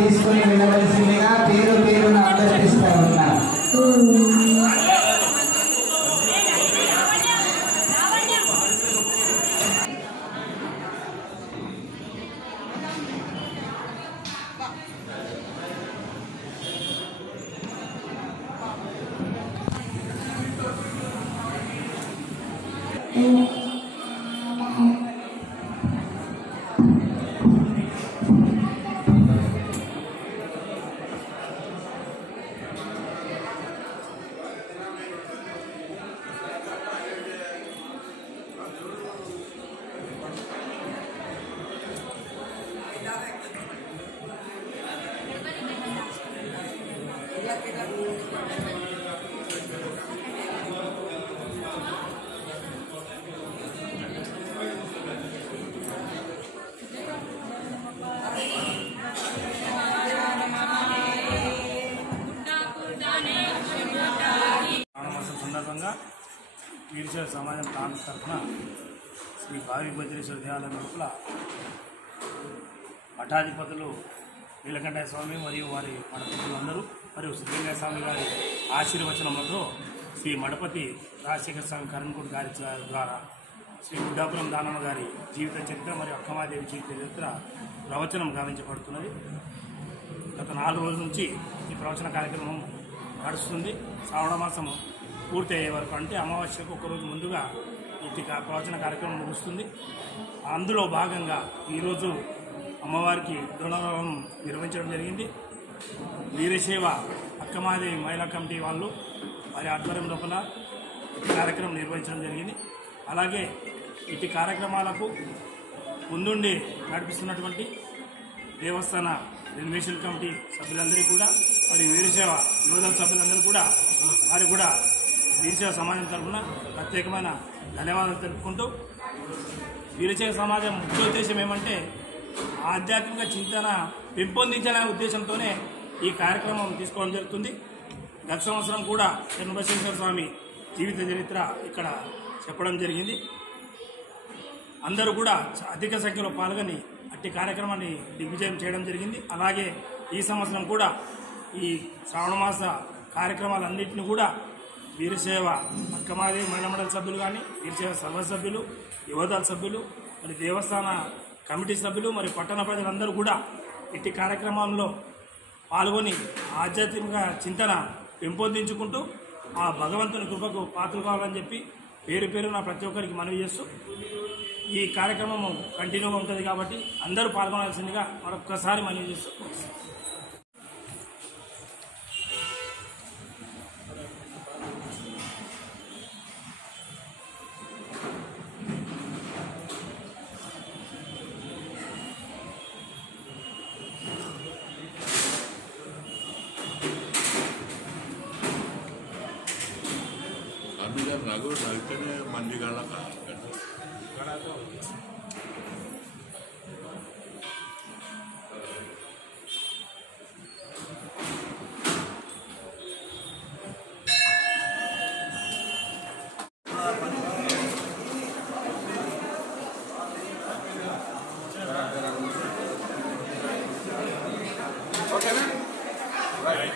తీసుకొని వెళ్ళవలసిందిగా పేరు పేరున అభ్యర్థిస్తూ ఉన్నారు. సందర్భంగా వీరశైవ సమాజం ప్రాంత తరఫున శ్రీ భావి భద్రేశ్వర దేవాలయం లోపల మఠాధిపతులు నీలకంఠ స్వామి మరియు వారి మఠపతులు అందరూ మరియు సిద్ధలింగ స్వామి గారి ఆశీర్వచనములతో శ్రీ మఠపతి రాజశేఖర స్వామి కరణ్కోట్ గారి ద్వారా శ్రీ గుడ్డాపురం దానమ్మ గారి జీవిత చరిత్ర మరియు అక్కమాదేవి జీవిత చరిత్ర ప్రవచనం గావించబడుతున్నది. గత 4 రోజుల నుంచి ఈ ప్రవచన కార్యక్రమం నడుస్తుంది. శ్రావణ మాసం పూర్తి అయ్యే వరకు, అంటే అమావాస్యకు ఒకరోజు ముందుగా ఈ ప్రవచన కార్యక్రమం ముగుస్తుంది. అందులో భాగంగా ఈరోజు అమ్మవారికి దొనవనం నిర్వహించడం జరిగింది. వీరశైవ అక్కమాదేవి మహిళా కమిటీ వాళ్ళు వారి ఆధ్వర్యం లోపల కార్యక్రమం నిర్వహించడం జరిగింది. అలాగే ఇటు కార్యక్రమాలకు ముందుండి నడిపిస్తున్నటువంటి దేవస్థాన రెన్యువేషన్ కమిటీ సభ్యులందరికీ కూడా, మరియు వీరశైవ యువదళ సభ్యులందరూ కూడా వారు కూడా వీరశైవ సమాజం తరఫున ప్రత్యేకమైన ధన్యవాదాలు తెలుపుకుంటూ, వీరశైవ సమాజం ముఖ్య ఉద్దేశం ఏమంటే ఆధ్యాత్మిక చింతన పెంపొందించాలనే ఉద్దేశంతోనే ఈ కార్యక్రమం తీసుకోవడం జరుగుతుంది. గత సంవత్సరం కూడా చెన్నబసవేశ్వర స్వామి జీవిత చరిత్ర ఇక్కడ చెప్పడం జరిగింది. అందరూ కూడా అధిక సంఖ్యలో పాల్గొని అట్టి కార్యక్రమాన్ని దిగ్విజయం చేయడం జరిగింది. అలాగే ఈ సంవత్సరం కూడా ఈ శ్రావణమాస కార్యక్రమాలన్నింటినీ కూడా వీరశైవ అక్కమాదేవి మహిళా మండలి సభ్యులు కానీ, వీరశైవ సభ సభ్యులు, యువదళ సభ్యులు, మరి దేవస్థాన కమిటీ సభ్యులు, మరి పట్టణ ప్రజలందరూ కూడా ఇట్టి కార్యక్రమంలో పాల్గొని ఆధ్యాత్మిక చింతన పెంపొందించుకుంటూ ఆ భగవంతుని కృపకు పాత్రలు కావాలని చెప్పి పేరు పేరున ప్రతి ఒక్కరికి మనవి చేస్తూ, ఈ కార్యక్రమం కంటిన్యూగా ఉంటుంది కాబట్టి అందరూ పాల్గొనాల్సిందిగా మరొక్కసారి మనవి చేస్తూ Ragu naiknya mandi galak kan. Okay, man. Right.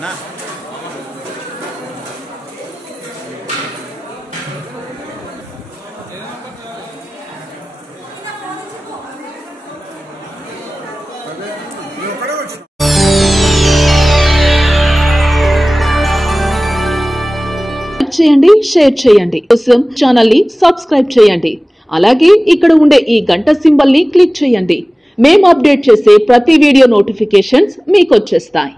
Nah. చేయండి, షేర్ చేయండి. కోసం ఛానల్ ని సబ్స్క్రైబ్ చేయండి. అలాగే ఇక్కడ ఉండే ఈ గంట సింబల్ ని క్లిక్ చేయండి. మేము అప్డేట్ చేసే ప్రతి వీడియో నోటిఫికేషన్స్ మీకు వచ్చేస్తాయి.